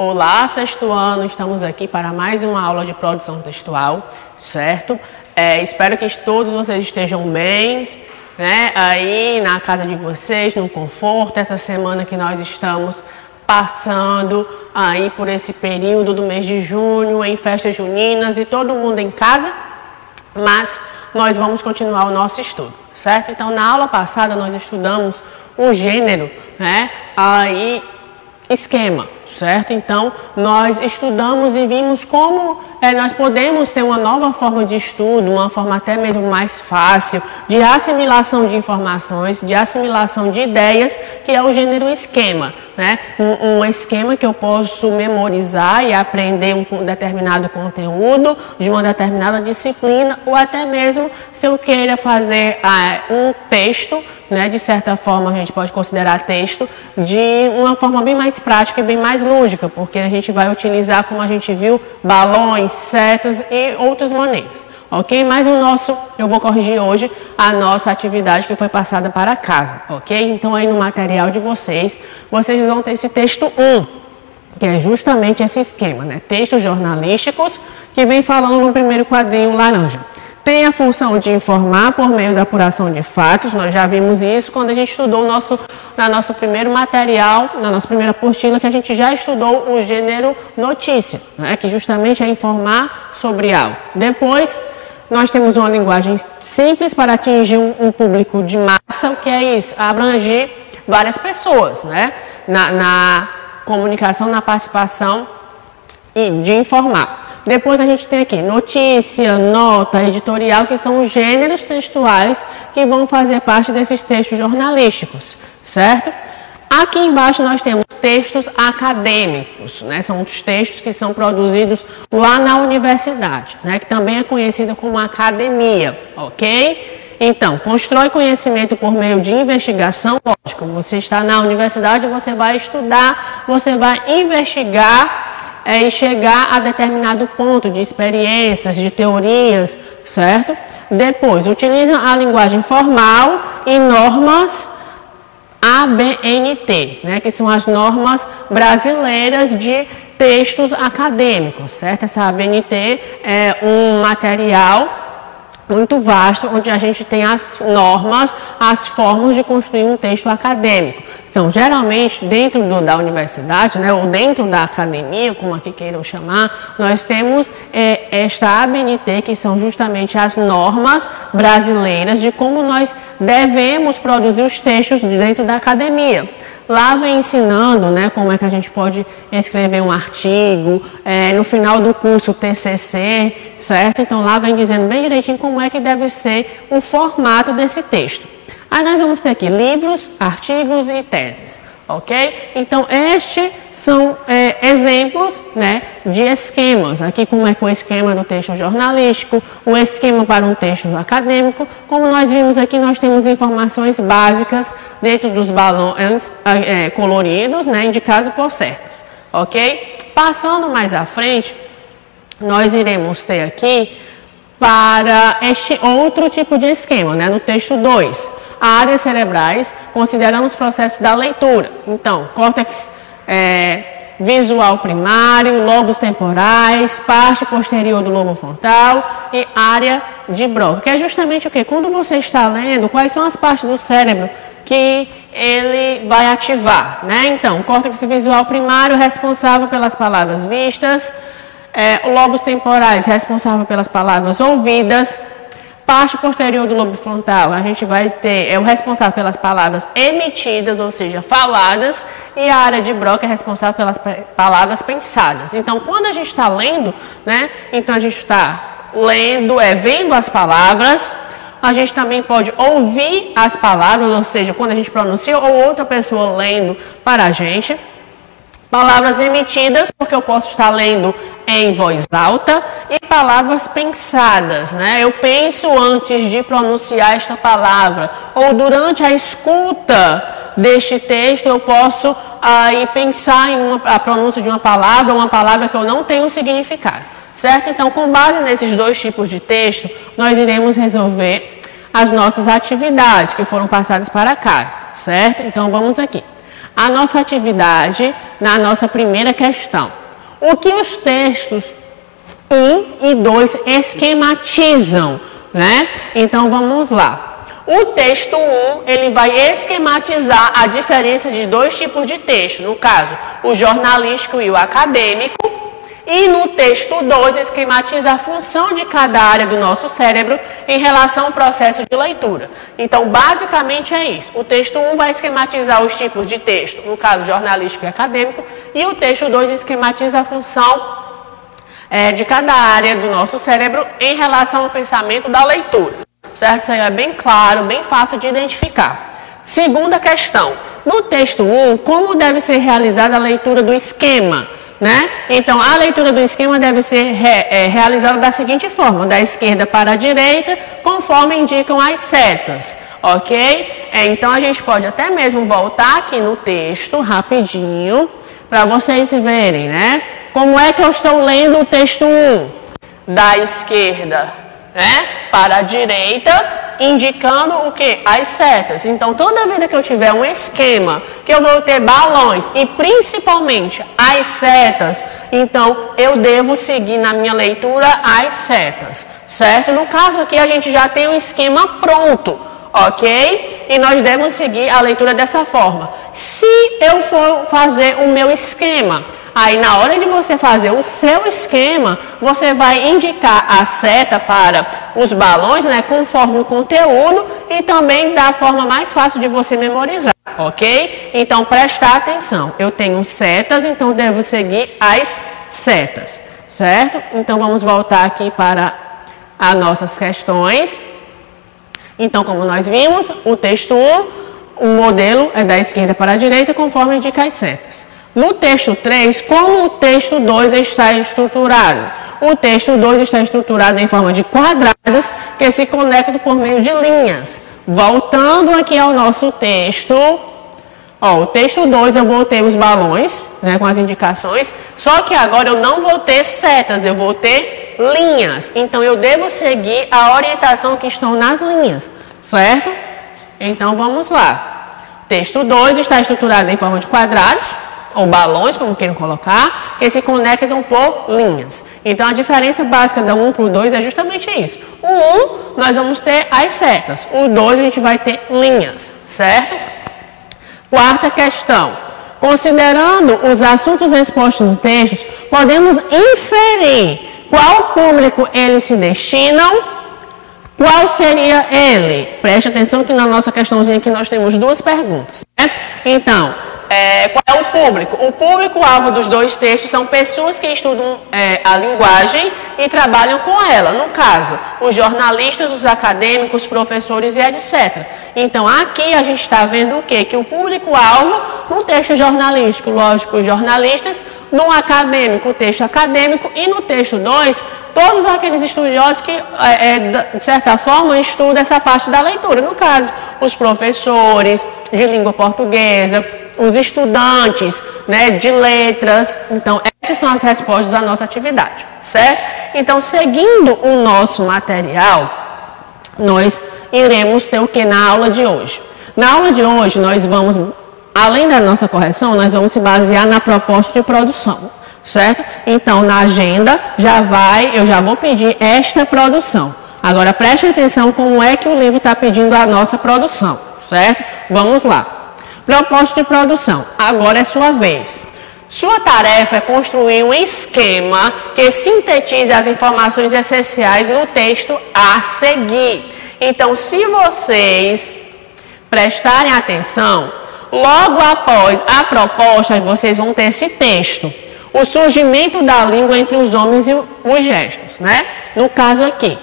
Olá, sexto ano, estamos aqui para mais uma aula de produção textual, certo? Espero que todos vocês estejam bem, né? Aí na casa de vocês, no conforto, essa semana que nós estamos passando aí por esse período do mês de junho, em festas juninas e todo mundo em casa, mas nós vamos continuar o nosso estudo, certo? Então, na aula passada nós estudamos o gênero, né? Aí, esquema, certo? Então, nós estudamos e vimos como nós podemos ter uma nova forma de estudo, uma forma até mesmo mais fácil de assimilação de informações, de assimilação de ideias, que é o gênero esquema, né? Um esquema que eu posso memorizar e aprender um determinado conteúdo de uma determinada disciplina, ou até mesmo se eu queira fazer um texto, né? De certa forma a gente pode considerar texto de uma forma bem mais prática e bem mais lúdica, porque a gente vai utilizar, como a gente viu, balões, setas e outras maneiras, ok? Mas eu vou corrigir hoje a nossa atividade que foi passada para casa, ok? Então aí no material de vocês vão ter esse texto 1, que é justamente esse esquema, né? Textos jornalísticos, que vem falando no primeiro quadrinho laranja. Tem a função de informar por meio da apuração de fatos. Nós já vimos isso quando a gente estudou na nosso primeiro material, na nossa primeira apostila, que a gente já estudou o gênero notícia, né? Que justamente é informar sobre algo. Depois, nós temos uma linguagem simples para atingir um público de massa. O que é isso? Abranger várias pessoas, né? Na comunicação, na participação e de informar. Depois a gente tem aqui notícia, nota, editorial, que são os gêneros textuais que vão fazer parte desses textos jornalísticos, certo? Aqui embaixo nós temos textos acadêmicos, né? São os textos que são produzidos lá na universidade, né? Que também é conhecida como academia, ok? Então, constrói conhecimento por meio de investigação, lógico, você está na universidade, você vai estudar, você vai investigar e chegar a determinado ponto de experiências, de teorias, certo? Depois, utilizam a linguagem formal e normas ABNT, né? Que são as normas brasileiras de textos acadêmicos, certo? Essa ABNT é um material muito vasto, onde a gente tem as normas, as formas de construir um texto acadêmico. Então, geralmente, dentro da universidade, né, ou dentro da academia, como aqui queiram chamar, nós temos esta ABNT, que são justamente as normas brasileiras de como nós devemos produzir os textos dentro da academia. Lá vem ensinando, né, como é que a gente pode escrever um artigo, no final do curso TCC, certo? Então, lá vem dizendo bem direitinho como é que deve ser o formato desse texto. Aí nós vamos ter aqui livros, artigos e teses, ok? Então, estes são exemplos, né, de esquemas. Aqui como é que o esquema do texto jornalístico, o esquema para um texto acadêmico. Como nós vimos aqui, nós temos informações básicas dentro dos balões coloridos, né, indicados por setas, ok? Passando mais à frente, nós iremos ter aqui para este outro tipo de esquema, né, no texto 2. Áreas cerebrais, considerando os processos da leitura. Então, córtex visual primário, lobos temporais, parte posterior do lobo frontal e área de Broca, que é justamente o quê? Quando você está lendo, quais são as partes do cérebro que ele vai ativar, né? Então, córtex visual primário responsável pelas palavras vistas, lobos temporais responsável pelas palavras ouvidas, parte posterior do lobo frontal, a gente vai ter o responsável pelas palavras emitidas, ou seja, faladas, e a área de Broca é responsável pelas palavras pensadas. Então, quando a gente está lendo, né, então a gente está lendo, vendo as palavras, a gente também pode ouvir as palavras, ou seja, quando a gente pronuncia, ou outra pessoa lendo para a gente. Palavras emitidas, porque eu posso estar lendo em voz alta, e palavras pensadas, né? Eu penso antes de pronunciar esta palavra, ou durante a escuta deste texto eu posso pensar em a pronúncia de uma palavra que eu não tenho significado, certo? Então, com base nesses dois tipos de texto, nós iremos resolver as nossas atividades que foram passadas para cá, certo? Então, vamos aqui. a nossa atividade na nossa primeira questão. O que os textos 1 e 2 esquematizam, né? Então, vamos lá. O texto 1, ele vai esquematizar a diferença de dois tipos de texto, no caso, o jornalístico e o acadêmico. E no texto 2, esquematiza a função de cada área do nosso cérebro em relação ao processo de leitura. Então, basicamente é isso. O texto 1 vai esquematizar os tipos de texto, no caso, jornalístico e acadêmico, e o texto 2 esquematiza a função de cada área do nosso cérebro em relação ao pensamento da leitura. Certo? Isso aí é bem claro, bem fácil de identificar. Segunda questão. No texto 1, como deve ser realizada a leitura do esquema? Né? Então, a leitura do esquema deve ser realizada da seguinte forma, da esquerda para a direita, conforme indicam as setas, ok? Então, a gente pode até mesmo voltar aqui no texto, rapidinho, para vocês verem, né? Como é que eu estou lendo o texto 1? Da esquerda, né, para a direita, indicando o que? As setas. Então, toda vida que eu tiver um esquema, que eu vou ter balões e principalmente as setas, então eu devo seguir na minha leitura as setas, certo? No caso aqui, a gente já tem um esquema pronto, ok? E nós devemos seguir a leitura dessa forma. Se eu for fazer o meu esquema, aí, na hora de você fazer o seu esquema, você vai indicar a seta para os balões, né, conforme o conteúdo e também da forma mais fácil de você memorizar, ok? Então, prestar atenção. Eu tenho setas, então devo seguir as setas, certo? Então, vamos voltar aqui para as nossas questões. Então, como nós vimos, o texto 1, o modelo é da esquerda para a direita, conforme indica as setas. No texto 3, como o texto 2 está estruturado? O texto 2 está estruturado em forma de quadrados que se conectam por meio de linhas. Voltando aqui ao nosso texto, o texto 2 eu vou ter os balões, né, com as indicações, só que agora eu não vou ter setas, eu vou ter linhas. Então, eu devo seguir a orientação que estão nas linhas, certo? Então, vamos lá. O texto 2 está estruturado em forma de quadrados, ou balões, como queiram colocar, que se conectam por linhas. Então, a diferença básica da 1 para o 2 é justamente isso. O 1, nós vamos ter as setas. O 2, a gente vai ter linhas, certo? Quarta questão. Considerando os assuntos expostos no texto, podemos inferir qual público eles se destinam, qual seria ele? Preste atenção que na nossa questãozinha aqui nós temos duas perguntas, né? Então, qual é o público? O público-alvo dos dois textos são pessoas que estudam a linguagem e trabalham com ela. No caso, os jornalistas, os acadêmicos, os professores e etc. Então, aqui a gente está vendo o quê? Que o público-alvo no texto jornalístico, lógico, os jornalistas, no acadêmico, o texto acadêmico, e no texto 2, todos aqueles estudiosos que, de certa forma, estudam essa parte da leitura. No caso, os professores de língua portuguesa, os estudantes, né, de letras. Então, essas são as respostas à nossa atividade, certo? Então, seguindo o nosso material, nós iremos ter o que na aula de hoje? Na aula de hoje, nós vamos, além da nossa correção, nós vamos se basear na proposta de produção, certo? Então, na agenda, eu já vou pedir esta produção. Agora, preste atenção como é que o livro está pedindo a nossa produção, certo? Vamos lá. Proposta de produção. Agora é sua vez. Sua tarefa é construir um esquema que sintetize as informações essenciais no texto a seguir. Então, se vocês prestarem atenção, logo após a proposta, vocês vão ter esse texto. O surgimento da língua entre os homens e os gestos, né? No caso aqui,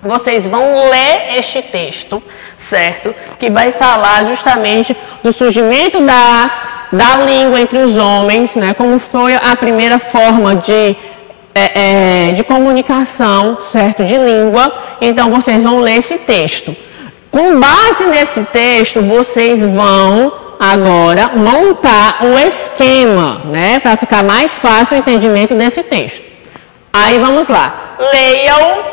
vocês vão ler este texto, certo? Que vai falar justamente do surgimento da língua entre os homens, né? Como foi a primeira forma de comunicação, certo? De língua. Então, vocês vão ler esse texto. Com base nesse texto, vocês vão agora montar o esquema, né? Para ficar mais fácil o entendimento desse texto. Aí, vamos lá. Leiam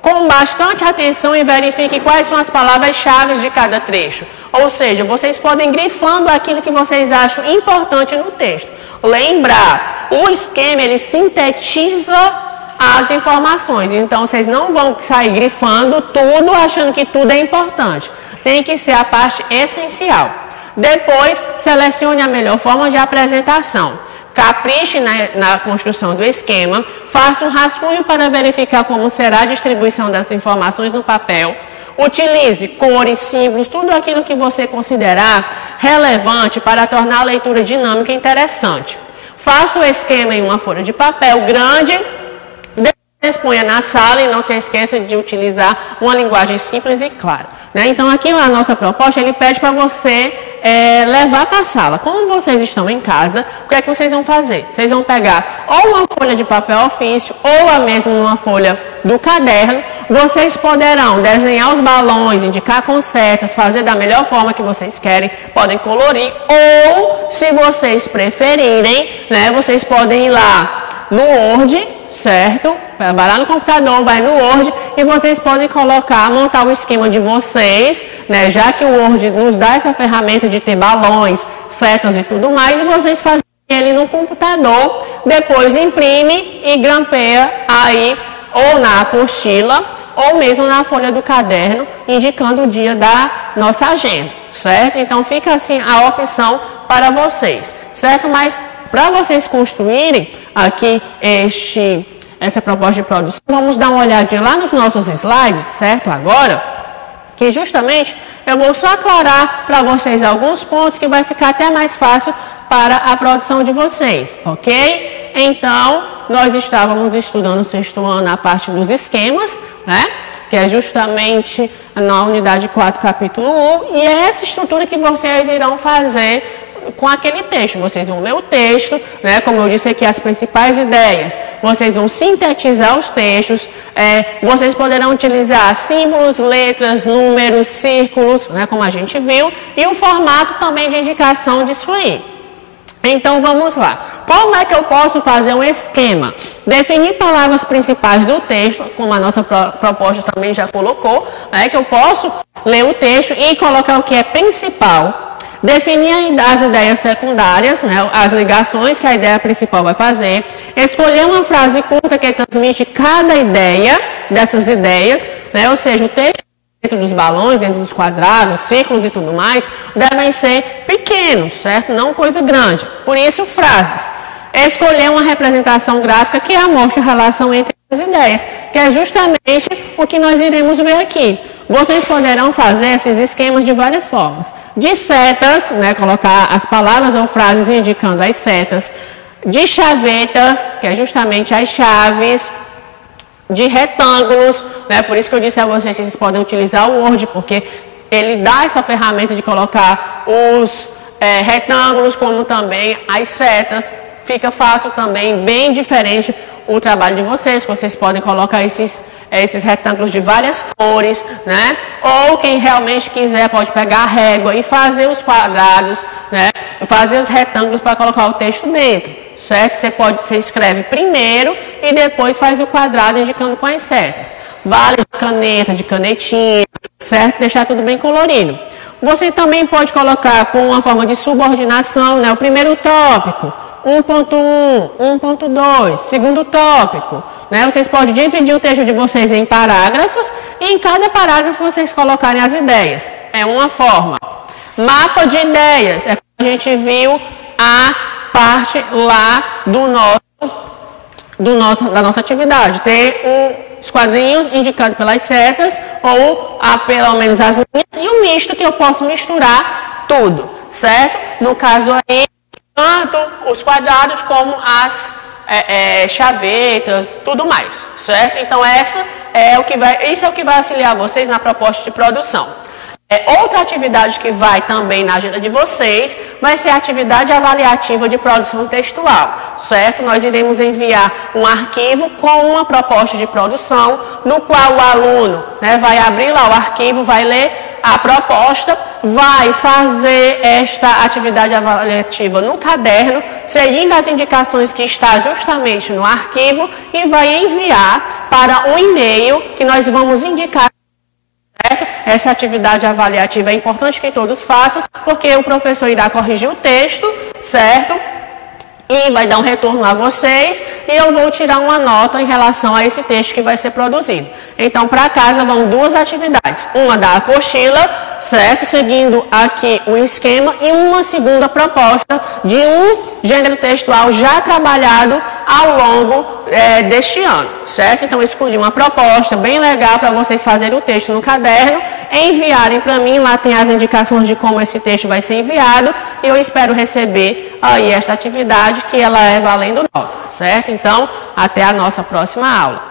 com bastante atenção e verifique quais são as palavras-chave de cada trecho. Ou seja, vocês podem ir grifando aquilo que vocês acham importante no texto. Lembrar, o esquema ele sintetiza as informações, então vocês não vão sair grifando tudo achando que tudo é importante. Tem que ser a parte essencial. Depois, selecione a melhor forma de apresentação. Capriche na construção do esquema, faça um rascunho para verificar como será a distribuição das informações no papel. Utilize cores, símbolos, tudo aquilo que você considerar relevante para tornar a leitura dinâmica e interessante. Faça o esquema em uma folha de papel grande, exponha na sala e não se esqueça de utilizar uma linguagem simples e clara. Então, aqui a nossa proposta, ele pede para você levar para a sala. Como vocês estão em casa, o que é que vocês vão fazer? Vocês vão pegar ou uma folha de papel ofício ou a mesma uma folha do caderno. Vocês poderão desenhar os balões, indicar com setas, fazer da melhor forma que vocês querem, podem colorir ou, se vocês preferirem, vocês podem ir lá no Word, certo? Vai lá no computador, vai no Word e vocês podem montar o esquema de vocês, já que o Word nos dá essa ferramenta de ter balões, setas e tudo mais, e vocês fazem ele no computador, depois imprime e grampeia aí ou na apostila ou mesmo na folha do caderno, indicando o dia da nossa agenda, certo? Então fica assim a opção para vocês, certo? Mas para vocês construírem aqui essa proposta de produção, vamos dar uma olhadinha lá nos nossos slides, certo? Agora, que justamente eu vou só aclarar para vocês alguns pontos que vai ficar até mais fácil para a produção de vocês, ok? Então, nós estávamos estudando no sexto ano a parte dos esquemas, que é justamente na unidade 4, capítulo 1, e é essa estrutura que vocês irão fazer com aquele texto. Vocês vão ler o texto, como eu disse aqui, as principais ideias. Vocês vão sintetizar os textos, vocês poderão utilizar símbolos, letras, números, círculos, como a gente viu, e o formato também de indicação disso aí. Então, vamos lá. Como é que eu posso fazer um esquema? Definir palavras principais do texto, como a nossa proposta também já colocou, que eu posso ler o texto e colocar o que é principal. Definir as ideias secundárias, as ligações que a ideia principal vai fazer. Escolher uma frase curta que transmite cada ideia dessas ideias, ou seja, o texto dentro dos balões, dentro dos quadrados, círculos e tudo mais, devem ser pequenos, certo? Não coisa grande. Por isso, frases. Escolher uma representação gráfica que mostre a relação entre as ideias, que é justamente o que nós iremos ver aqui. Vocês poderão fazer esses esquemas de várias formas. De setas, colocar as palavras ou frases indicando as setas. De chavetas, que é justamente as chaves. De retângulos, por isso que eu disse a vocês que vocês podem utilizar o Word, porque ele dá essa ferramenta de colocar os retângulos, como também as setas. Fica fácil também, bem diferente o trabalho de vocês, que vocês podem colocar esses retângulos de várias cores, Ou quem realmente quiser pode pegar a régua e fazer os quadrados, fazer os retângulos para colocar o texto dentro, certo? Você escreve primeiro e depois faz o quadrado indicando com as setas. Vale de caneta, de canetinha, certo? Deixar tudo bem colorido. Você também pode colocar com uma forma de subordinação, o primeiro tópico. 1.1, 1.2, segundo tópico, Vocês podem dividir o texto de vocês em parágrafos e em cada parágrafo vocês colocarem as ideias. É uma forma. Mapa de ideias, é como a gente viu a parte lá da nossa atividade. Ter os quadrinhos indicados pelas setas ou pelo menos as linhas e o misto que eu posso misturar tudo, certo? No caso aí, tanto os quadrados como as chavetas, tudo mais, certo? Então, isso é o que vai auxiliar vocês na proposta de produção. Outra atividade que vai também na agenda de vocês vai ser a atividade avaliativa de produção textual, certo? Nós iremos enviar um arquivo com uma proposta de produção, no qual o aluno vai abrir lá o arquivo, vai ler a proposta, vai fazer esta atividade avaliativa no caderno, seguindo as indicações que está justamente no arquivo e vai enviar para o e-mail que nós vamos indicar. Certo? Essa atividade avaliativa é importante que todos façam, porque o professor irá corrigir o texto, certo? E vai dar um retorno a vocês e eu vou tirar uma nota em relação a esse texto que vai ser produzido. Então, para casa vão duas atividades. Uma da apostila, certo? Seguindo aqui o esquema e uma segunda proposta de um gênero textual já trabalhado ao longo deste ano, certo? Então, eu escolhi uma proposta bem legal para vocês fazerem o texto no caderno, enviarem para mim, lá tem as indicações de como esse texto vai ser enviado e eu espero receber aí esta atividade que ela é valendo nota, certo? Então, até a nossa próxima aula.